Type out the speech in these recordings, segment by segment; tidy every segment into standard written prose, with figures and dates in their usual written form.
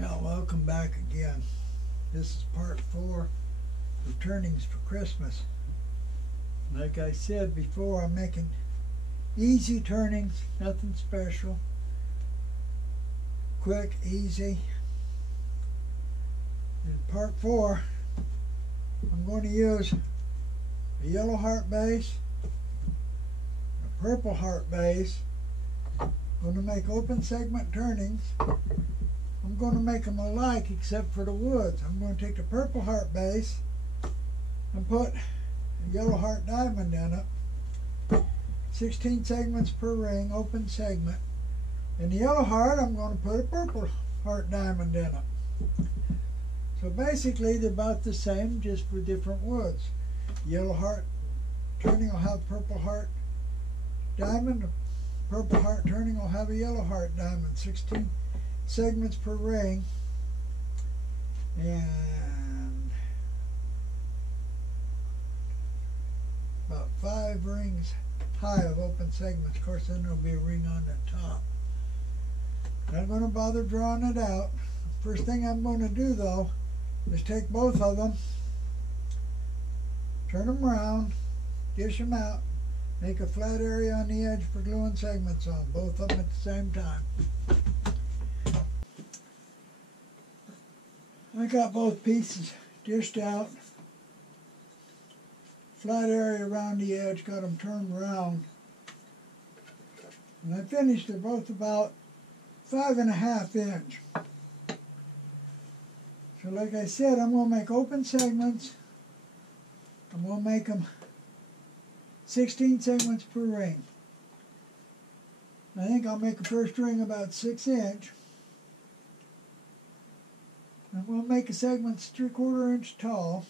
Well, welcome back again. This is part 4 of turnings for Christmas. Like I said before, I'm making easy turnings, nothing special. Quick, easy. In part 4, I'm going to use a yellow heart base, a purple heart base. I'm going to make open segment turnings. I'm going to make them alike except for the woods. I'm going to take the purple heart base and put a yellow heart diamond in it. 16 segments per ring, open segment. In the yellow heart, I'm going to put a purple heart diamond in it. So basically, they're about the same, just for different woods. Yellow heart turning will have purple heart diamond. The purple heart turning will have a yellow heart diamond. 16 segments per ring, and about 5 rings high of open segments. Of course, then there'll be a ring on the top. Not going to bother drawing it out. First thing I'm going to do, though, is take both of them, turn them around, dish them out, make a flat area on the edge for gluing segments on, both of them at the same time. I got both pieces dished out, flat area around the edge, got them turned around. And I finished, they're both about 5.5 inch. So like I said, I'm going to make open segments. I'm going to make them 16 segments per ring. I think I'll make the first ring about 6 inch. I'm going to make a segment 3/4 inch tall,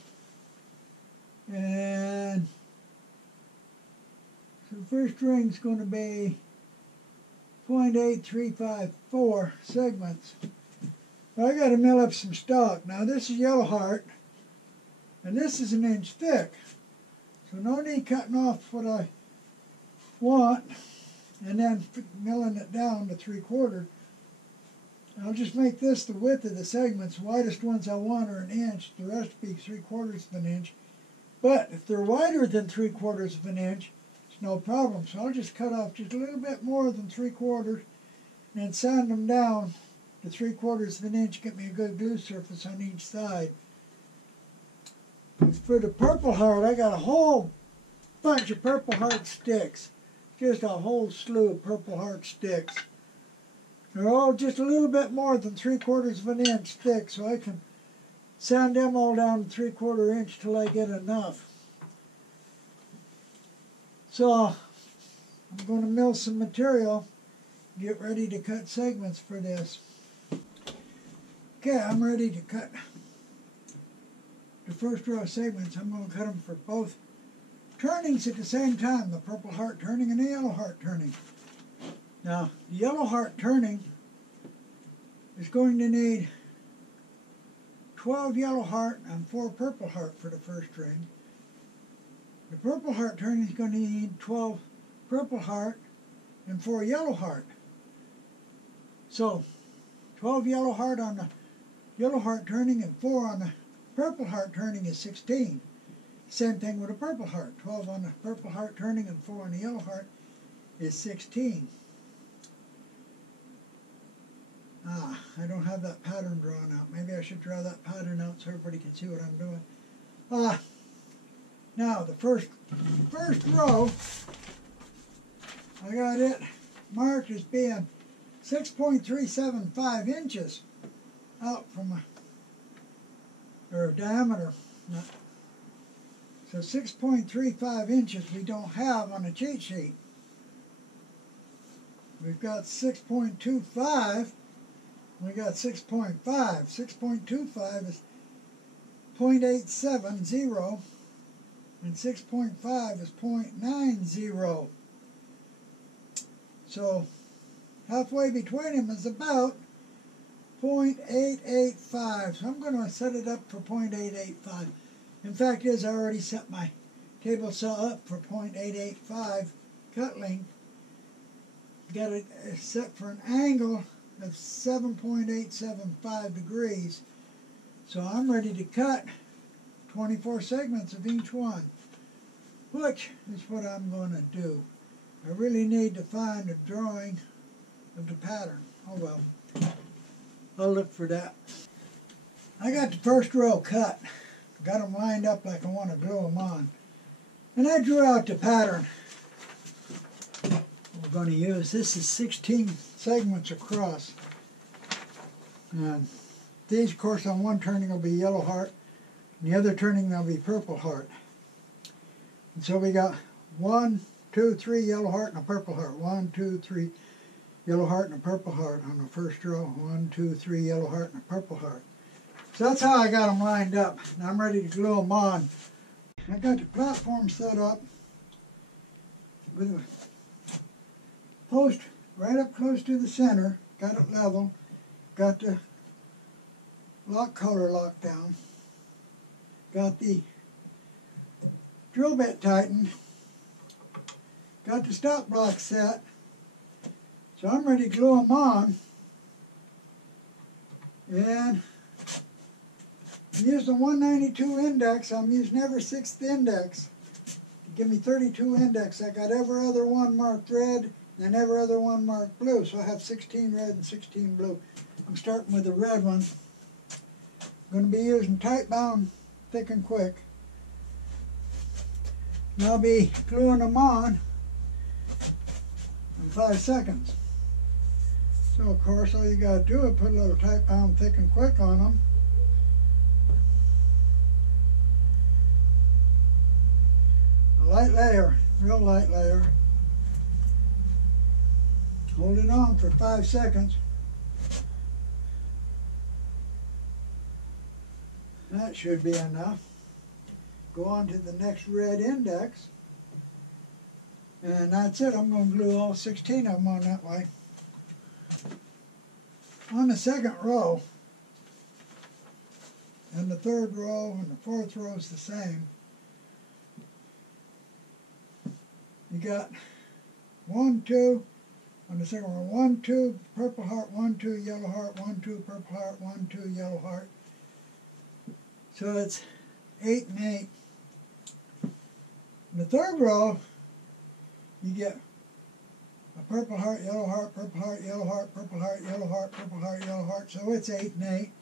and so the first ring is going to be 0.8354 segments. But I got to mill up some stock. Now this is yellow heart, and this is 1 inch thick, so no need cutting off what I want and then milling it down to 3/4. I'll just make this the width of the segments. The widest ones I want are 1 inch. The rest will be 3/4 of an inch. But if they're wider than 3/4 of an inch, it's no problem. So I'll just cut off just a little bit more than 3/4 and sand them down to 3/4 of an inch. Get me a good glue surface on each side. For the purple heart, I got a whole bunch of purple heart sticks. Just a whole slew of purple heart sticks. They're all just a little bit more than 3/4 of an inch thick, so I can sand them all down to 3/4 inch till I get enough. So I'm going to mill some material, get ready to cut segments for this. Okay, I'm ready to cut the first row of segments. I'm going to cut them for both turnings at the same time, the purple heart turning and the yellow heart turning. Now, the yellow heart turning is going to need 12 yellow heart and 4 purple heart for the first ring. The purple heart turning is going to need 12 purple heart and 4 yellow heart. So, 12 yellow heart on the yellow heart turning and 4 on the purple heart turning is 16. Same thing with the purple heart. 12 on the purple heart turning and 4 on the yellow heart is 16. I don't have that pattern drawn out. Maybe I should draw that pattern out so everybody can see what I'm doing. Now the first row, I got it marked as being 6.375 inches out from or diameter. So 6.35 inches we don't have on a cheat sheet. We've got 6.25. We got 6.5. 6.25 is 0.870, and 6.5 is 0.90. So halfway between them is about 0.885. So I'm going to set it up for 0.885. In fact, I already set my table saw up for 0.885 cut length. Got it set for an angle of 7.875 degrees. So I'm ready to cut 24 segments of each one, which is what I'm going to do. I really need to find a drawing of the pattern. Oh well, I'll look for that. I got the first row cut. Got them lined up like I want to glue them on. And I drew out the pattern we're going to use. This is 16 segments across. And these, of course, on one turning will be yellow heart, and the other turning they'll be purple heart. And so we got 1, 2, 3 yellow heart and a purple heart. 1, 2, 3 yellow heart and a purple heart on the first row. 1, 2, 3 yellow heart and a purple heart. So that's how I got them lined up. Now I'm ready to glue them on. I got the platform set up with a post right up close to the center. Got it level. Got the lock collar locked down. Got the drill bit tightened. Got the stop block set. So I'm ready to glue them on. And I'm using a 192 index. I'm using every 6th index to give me 32 index. I got every other one marked red and every other one marked blue. So I have 16 red and 16 blue. I'm starting with the red one. I'm going to be using tight bound, thick and quick. And I'll be gluing them on in 5 seconds. So of course all you got to do is put a little tight bound, thick and quick on them. A light layer, real light layer. Hold it on for 5 seconds. That should be enough. Go on to the next red index. And that's it. I'm going to glue all 16 of them on that way. On the second row, and the third row, and the fourth row is the same. You got 1, 2, on the second row, 1, 2, purple heart, 1, 2, yellow heart, 1, 2, purple heart, 1, 2, yellow heart. So it's 8 and 8. In the third row, you get a purple heart, yellow heart, purple heart, yellow heart, purple heart, yellow heart, purple heart, yellow heart. So it's 8 and 8.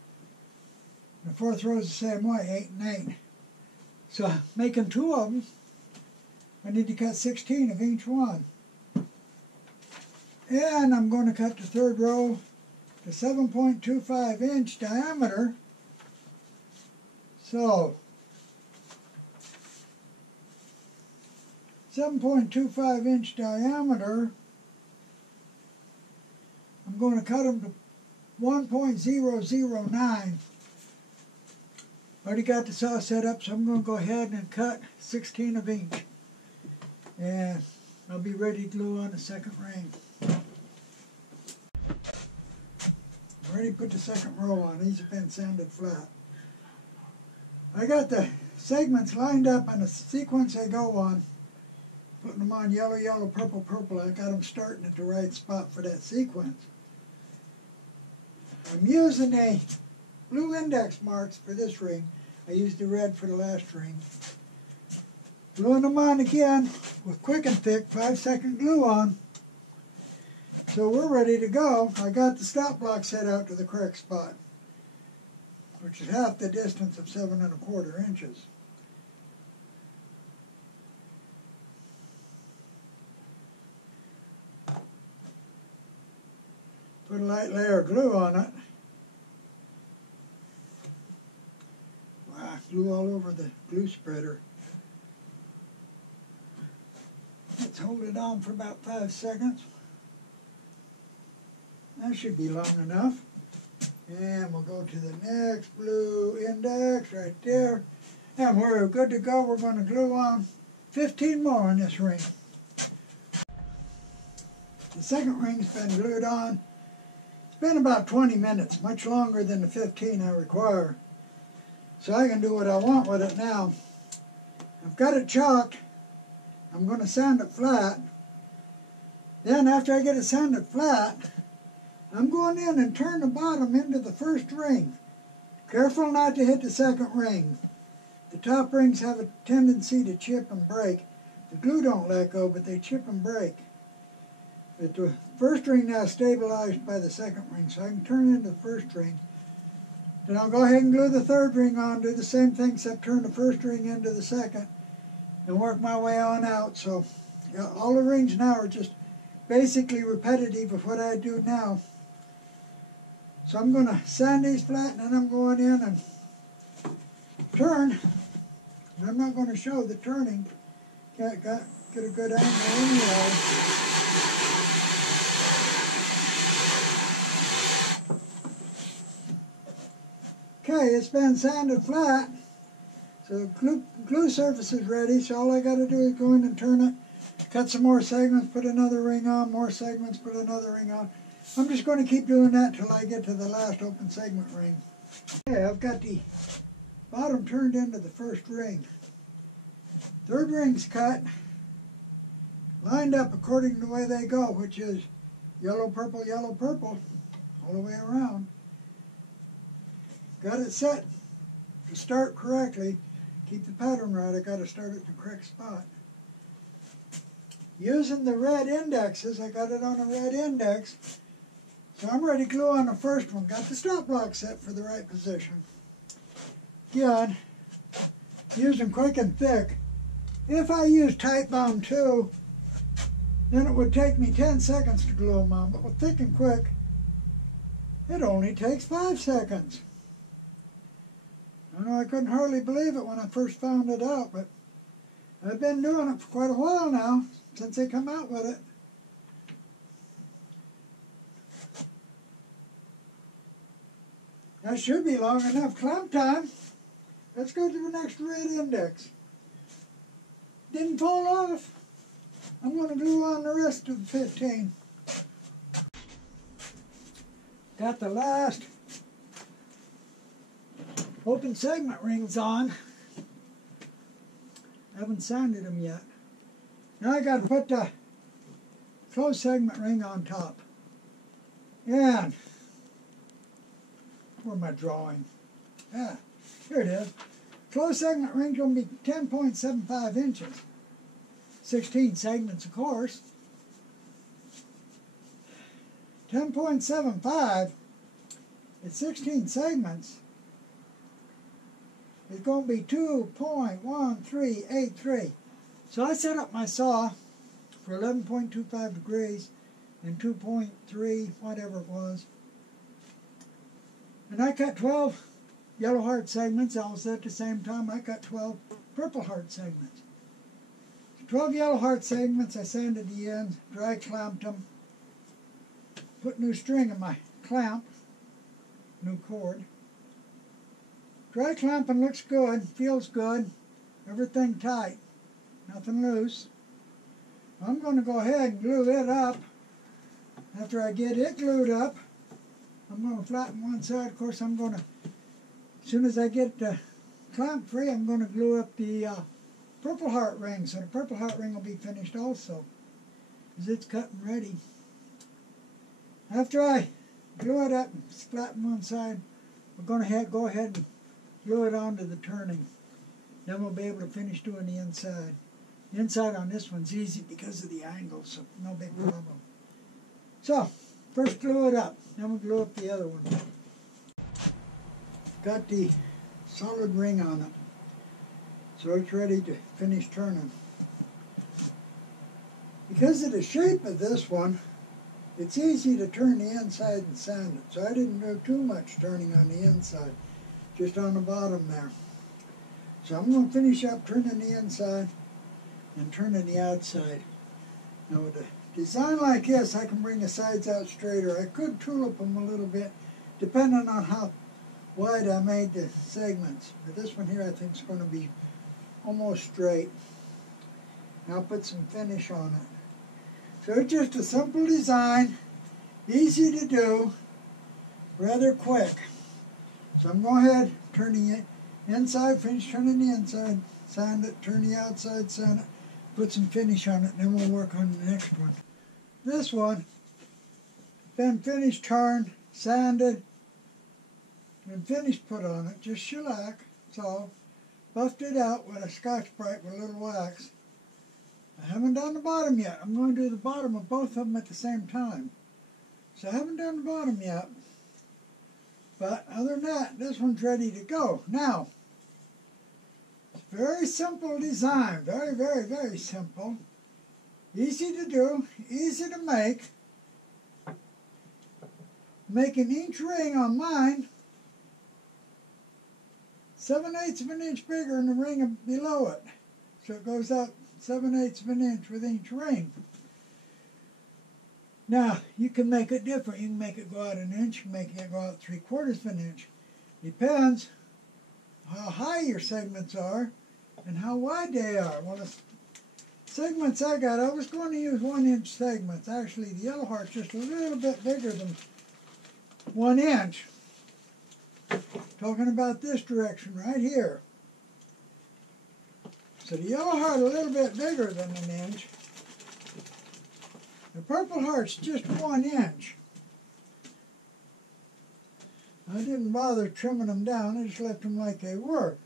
The fourth row is the same way, 8 and 8. So making 2 of them, I need to cut 16 of each one. And I'm going to cut the third row to 7.25 inch diameter. So 7.25 inch diameter, I'm going to cut them to 1.009. Already got the saw set up, so I'm going to go ahead and cut 16 of each. And I'll be ready to glue on the second ring. I'm ready to put the second row on. These have been sanded flat. I got the segments lined up in the sequence they go on. Putting them on yellow, yellow, purple, purple. I got them starting at the right spot for that sequence. I'm using a blue index marks for this ring. I used the red for the last ring. Gluing them on again with quick and thick 5-second glue on. So we're ready to go. I got the stop block set out to the correct spot, which is half the distance of 7 1/4 inches. Put a light layer of glue on it. Wow, glue all over the glue spreader. Let's hold it on for about 5 seconds. That should be long enough. And we'll go to the next blue index right there. And we're good to go. We're going to glue on 15 more on this ring. The second ring's been glued on. It's been about 20 minutes, much longer than the 15 I require. So I can do what I want with it now. I've got it chalked. I'm going to sand it flat. Then after I get it sanded flat, I'm going in and turn the bottom into the first ring. Careful not to hit the second ring. The top rings have a tendency to chip and break. The glue don't let go, but they chip and break. But the first ring now is stabilized by the second ring, so I can turn into the first ring. Then I'll go ahead and glue the third ring on, do the same thing except turn the first ring into the second, and work my way on out. So all the rings now are just basically repetitive of what I do now. So I'm going to sand these flat, and then I'm going in and turn. And I'm not going to show the turning. Get a good angle anyway. Okay, it's been sanded flat. So the glue surface is ready, so all I got to do is go in and turn it, cut some more segments, put another ring on, more segments, put another ring on. I'm just going to keep doing that till I get to the last open segment ring. Okay, I've got the bottom turned into the first ring. Third ring's cut, lined up according to the way they go, which is yellow, purple, all the way around. Got it set to start correctly. Keep the pattern right, I got to start at the correct spot. Using the red indexes, I got it on a red index, so I'm ready to glue on the first one. Got the stop block set for the right position. Again, use them quick and thick. If I use tight bound 2, then it would take me 10 seconds to glue them on, but with thick and quick, it only takes 5 seconds. I know I couldn't hardly believe it when I first found it out, but I've been doing it for quite a while now, since they come out with it. That should be long enough clamp time. Let's go to the next red index. Didn't fall off. I'm going to glue on the rest of the 15. Got the last open segment rings on. Haven't sanded them yet. Now I got to put the closed segment ring on top. And where am I drawing? Ah, here it is. Closed segment ring's going to be 10.75 inches. 16 segments, of course. 10.75 at 16 segments is going to be 2.1383. So I set up my saw for 11.25 degrees and 2.3, whatever it was. And I cut 12 yellow heart segments. Also at the same time I cut 12 purple heart segments. 12 yellow heart segments, I sanded the ends, dry clamped them, put new string in my clamp, new cord. Dry clamping looks good, feels good, everything tight, nothing loose. I'm going to go ahead and glue it up. After I get it glued up, I'm going to flatten one side. Of course, I'm going to, as soon as I get the clamp free, I'm going to glue up the purple heart ring, so the purple heart ring will be finished also, because it's cut and ready. After I glue it up and flatten one side, we're going to go ahead and glue it onto the turning. Then we'll be able to finish doing the inside. The inside on this one's easy because of the angle, so no big problem. So, first glue it up, then we'll glue up the other one. Got the solid ring on it, so it's ready to finish turning. Because of the shape of this one, it's easy to turn the inside and sand it, so I didn't do too much turning on the inside, just on the bottom there. So I'm going to finish up turning the inside and turning the outside. Now with a design like this, I can bring the sides out straighter. I could tulip them a little bit, depending on how wide I made the segments. But this one here I think is going to be almost straight. Now I'll put some finish on it. So it's just a simple design, easy to do, rather quick. So I'm going ahead, turning it inside, finish turning the inside, sand it, turn the outside, sand it, put some finish on it, and then we'll work on the next one. This one, been finished turned, sanded, and finish put on it, just shellac, so buffed it out with a Scotch-Brite with a little wax. I haven't done the bottom yet. I'm going to do the bottom of both of them at the same time. So I haven't done the bottom yet. But other than that, this one's ready to go. Now, it's a very simple design. Very, very, very simple. Easy to do, easy to make. Make an inch ring on mine 7/8 of an inch bigger than the ring below it. So it goes up 7/8 of an inch with each ring. Now, you can make it different. You can make it go out an inch, you can make it go out 3/4 of an inch. Depends how high your segments are and how wide they are. Well, the segments I got, I was going to use 1-inch segments. Actually, the yellow heart's just a little bit bigger than 1 inch. Talking about this direction right here. So the yellow heart a little bit bigger than 1 inch. The purple heart's just 1 inch. I didn't bother trimming them down, I just left them like they were.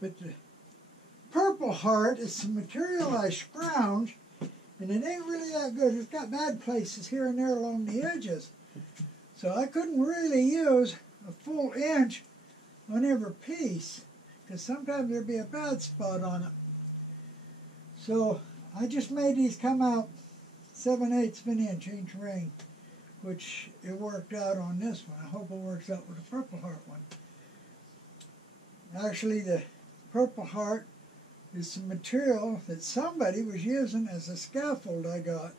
But the purple heart is some material I scrounged, and it ain't really that good. It's got bad places here and there along the edges. So I couldn't really use a full inch on every piece, because sometimes there'd be a bad spot on it. So I just made these come out 7/8 of an inch ring, which it worked out on this one. I hope it works out with the purple heart one. Actually, the purple heart is some material that somebody was using as a scaffold I got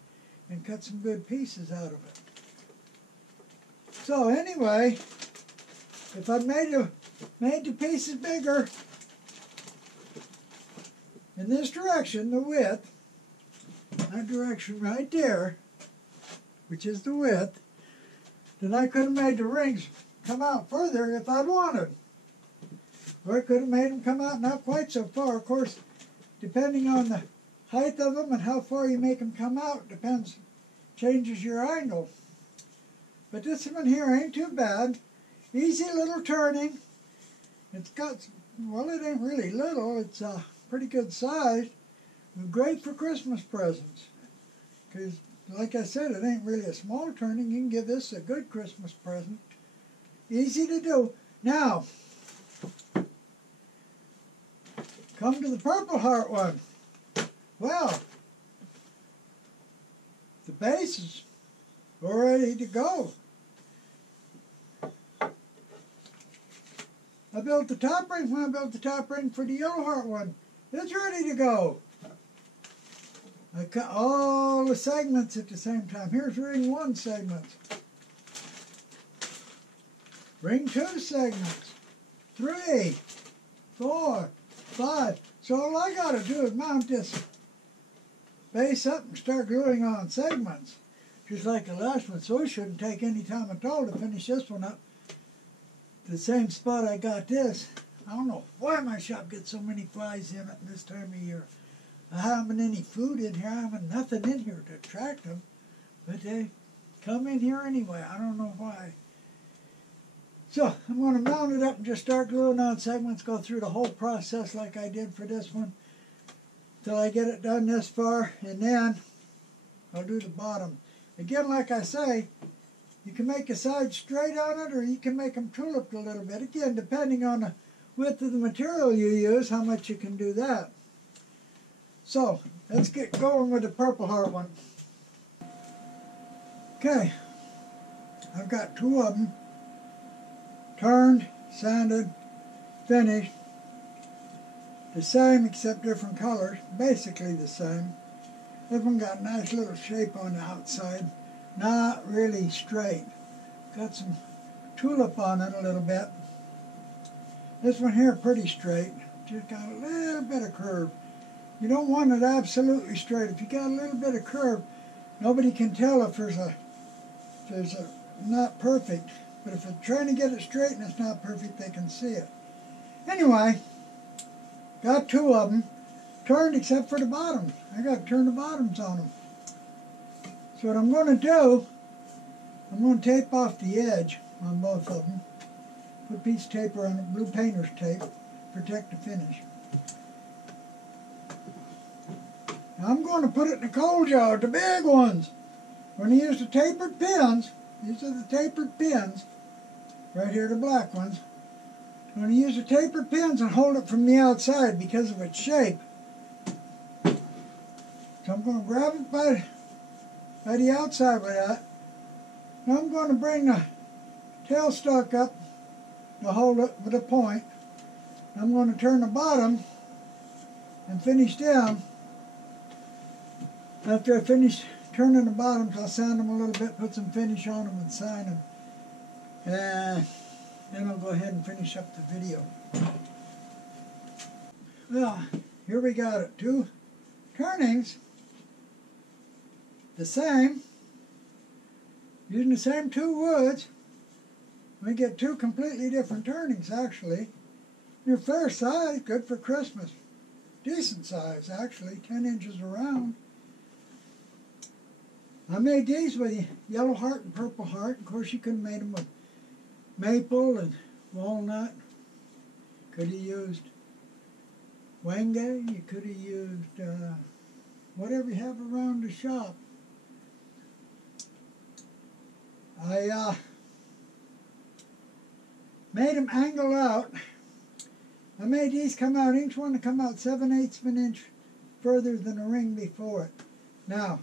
and cut some good pieces out of it. So anyway, if I made the pieces bigger in this direction, the width, that direction right there, which is the width, then I could have made the rings come out further if I'd wanted. Or I could have made them come out not quite so far. Of course, depending on the height of them and how far you make them come out, changes your angle. But this one here ain't too bad. Easy little turning. It's got, well, it ain't really little. It's pretty good size. Great for Christmas presents. Because, like I said, it ain't really a small turning. You can give this a good Christmas present. Easy to do. Now, come to the purple heart one. Well, the base is ready to go. I built the top ring when I built the top ring for the yellow heart one. It's ready to go. I cut all the segments at the same time. Here's ring 1 segment. Ring 2 segments. 3, 4, 5. So all I got to do is mount this base up and start gluing on segments. Just like the last one. So it shouldn't take any time at all to finish this one up. The same spot I got this. I don't know why my shop gets so many flies in it this time of year. I haven't any food in here. I haven't nothing in here to attract them. But they come in here anyway. I don't know why. So I'm going to mount it up and just start gluing on segments. Go through the whole process like I did for this one. Till I get it done this far. And then I'll do the bottom. Again, like I say, you can make a side straight on it or you can make them tuliped a little bit. Again, depending on the width of the material you use, how much you can do that. So, let's get going with the purple heart one. Okay, I've got 2 of them. Turned, sanded, finished. The same except different colors. Basically the same. This one got a nice little shape on the outside. Not really straight. Got some tulip on it a little bit. This one here pretty straight. Just got a little bit of curve. You don't want it absolutely straight. If you got a little bit of curve, nobody can tell if there's a not perfect. But if they're trying to get it straight and it's not perfect, they can see it. Anyway, got 2 of them. Turned except for the bottoms. I got to turn the bottoms on them. So what I'm going to do I'm going to tape off the edge on both of them. Put a piece of tape on it, blue painter's tape, protect the finish. Now I'm going to put it in the cold jar, the big ones. We're going to use the tapered pins. These are the tapered pins. Right here, the black ones. I'm going to use the tapered pins and hold it from the outside because of its shape. So I'm going to grab it by the outside with that. Now I'm going to bring the tailstock up to hold it with a point. I'm going to turn the bottom and finish down. After I finish turning the bottoms, I'll sand them a little bit, put some finish on them and sign them. And then I'll go ahead and finish up the video. Well, here we got it. 2 turnings. The same. Using the same 2 woods. We get 2 completely different turnings, actually. They're fair size, good for Christmas. Decent size, actually, 10 inches around. I made these with yellow heart and purple heart. Of course, you could have made them with maple and walnut. Could have used wenge. You could have used whatever you have around the shop. I made them angle out. I made these come out, each one to come out 7/8 of an inch further than the ring before it. Now,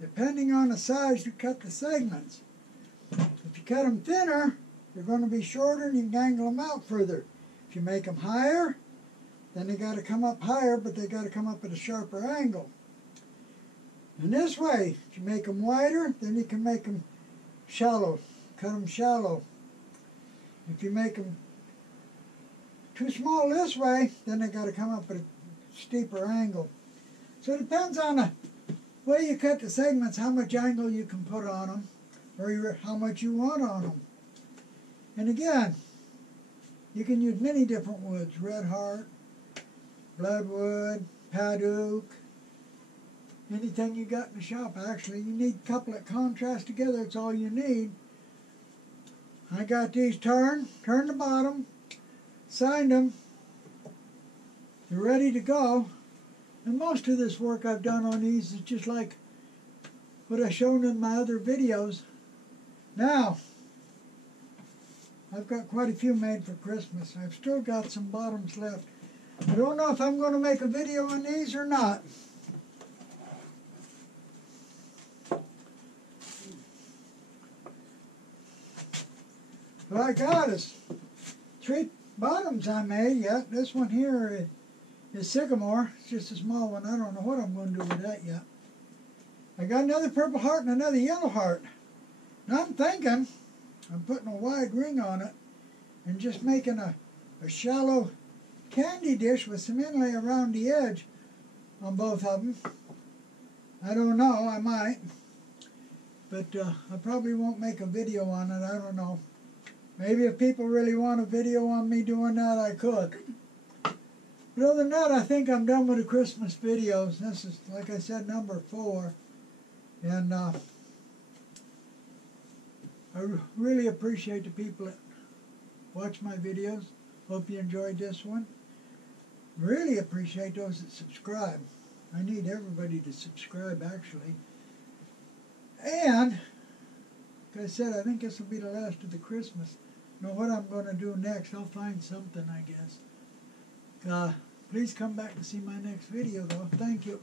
depending on the size you cut the segments. If you cut them thinner, they're going to be shorter and you can angle them out further. If you make them higher, then they got to come up higher, but they got to come up at a sharper angle. And this way, if you make them wider, then you can make them shallow, cut them shallow. If you make them too small this way, then they got to come up at a steeper angle. So it depends on the way you cut the segments, how much angle you can put on them, or how much you want on them. And again, you can use many different woods: red heart, bloodwood, paddock, anything you got in the shop. Actually, you need a couple that contrast together. That's all you need. I got these turned the bottom, signed them. They're ready to go. And most of this work I've done on these is just like what I've shown in my other videos. Now, I've got quite a few made for Christmas. I've still got some bottoms left. I don't know if I'm going to make a video on these or not. What I got is 3 bottoms I made. Yeah, this one here is sycamore. It's just a small one. I don't know what I'm going to do with that yet. I got another purple heart and another yellow heart. Now I'm thinking I'm putting a wide ring on it and just making a shallow candy dish with some inlay around the edge on both of them. I don't know, I might. But I probably won't make a video on it, I don't know. Maybe if people really want a video on me doing that, I could. But other than that, I think I'm done with the Christmas videos. This is, like I said, number 4. And I really appreciate the people that watch my videos. Hope you enjoyed this one. Really appreciate those that subscribe. I need everybody to subscribe, actually. And, like I said, I think this will be the last of the Christmas. Know what I'm going to do next. I'll find something, I guess. Please come back to see my next video, though. Thank you.